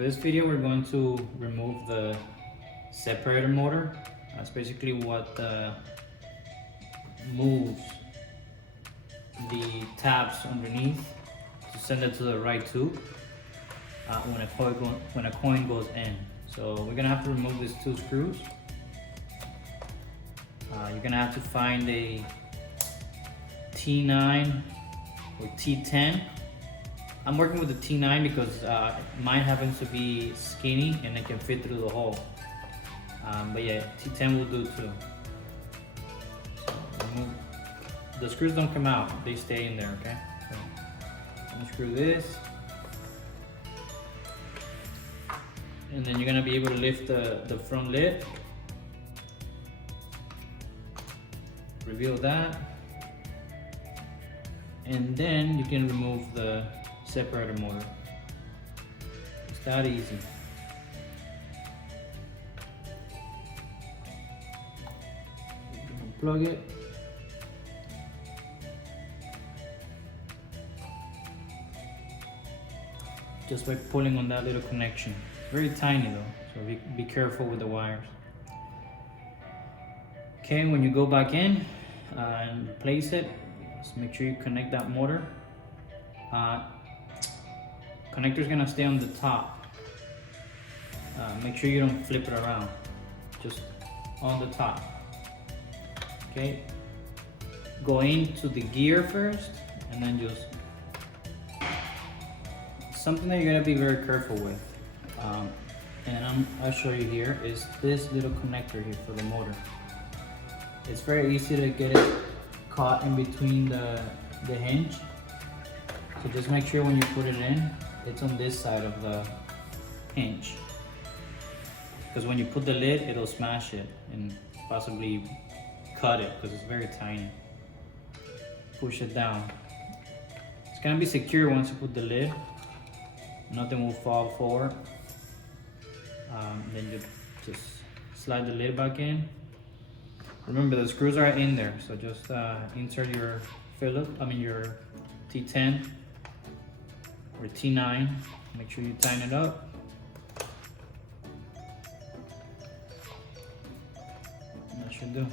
for this video we're going to remove the separator motor. That's basically what moves the tabs underneath to send it to the right tube when a coin goes in. So we're gonna have to remove these two screws. You're gonna have to find a T9 or T10. I'm working with the T9 because mine happens to be skinny and it can fit through the hole. But yeah, T10 will do too. So the screws don't come out, they stay in there, okay? So unscrew this. And then you're gonna be able to lift the front lid. Reveal that. And then you can remove the separator motor. It's that easy. Unplug it. Just by pulling on that little connection. Very tiny though, so be careful with the wires. Okay, when you go back in and replace it, just make sure you connect that motor. Connector's gonna stay on the top. Make sure you don't flip it around, just on the top. Okay, go into the gear first, and then just something that you're gonna be very careful with. And I'll show you here is this little connector here for the motor. It's very easy to get it caught in between the hinge. So just make sure when you put it in, it's on this side of the hinge. Because when you put the lid, it'll smash it and possibly cut it because it's very tiny. Push it down. It's gonna be secure once you put the lid. Nothing will fall forward. Then you just slide the lid back in. Remember the screws are in there, so just insert your your T10 or T9. Make sure you tighten it up. That should do.